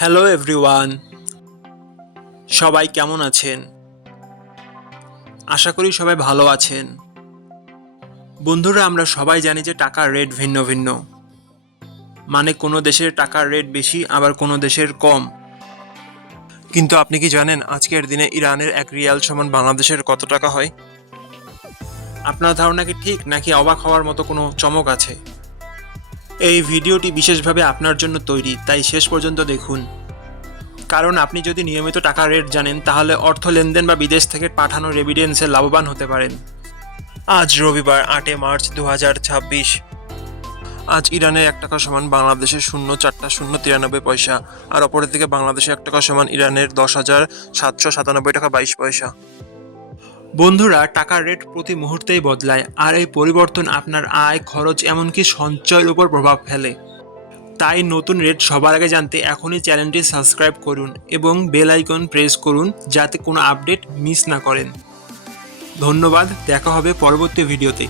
Hello everyone, সবাই কেমন আছেন? আশা করি সবাই ভালো আছেন। বন্ধুরা, আমরা সবাই জানি যে টাকার রেট ভিন্ন ভিন্ন। মানে কোনো দেশের টাকার রেট বেশি, আবার কোনো দেশের কম। কিন্তু আপনি কি জানেন আজকের দিনে ইরানের 1 রিয়াল সমান বাংলাদেশের কত টাকা হয়? আপনার ধারণা কি ঠিক, নাকি অবাক হওয়ার মতো কোনো চমক আছে? এই ভিডিওটি বিশেষভাবে আপনার জন্য তৈরি, তাই শেষ পর্যন্ত দেখুন। কারণ আপনি যদি নিয়মিত টাকার রেট জানেন, তাহলে অর্থ লেনদেন বা বিদেশ থেকে পাঠানো রেমিটেন্সে লাভবান হতে পারেন। আজ রবিবার 8 মার্চ 2026। আজ ইরানের 1 টাকা সমান বাংলাদেশের 0.40093 পয়সা, আর অপরের দিকে বাংলাদেশের 1 টাকা সমান ইরানের 10,797 টাকা 22 পয়সা। বন্ধুরা, টাকার রেট প্রতি মুহূর্তেই বদলায়, আর এই পরিবর্তন আপনার আয়, খরচ, এমনকি সঞ্চয়ের উপর প্রভাব ফেলে। তাই নতুন রেট সবার আগে জানতে এখনই চ্যানেলটি সাবস্ক্রাইব করুন এবং বেল আইকন প্রেস করুন, যাতে কোনো আপডেট মিস না করেন। ধন্যবাদ, দেখা হবে পরবর্তী ভিডিওতে।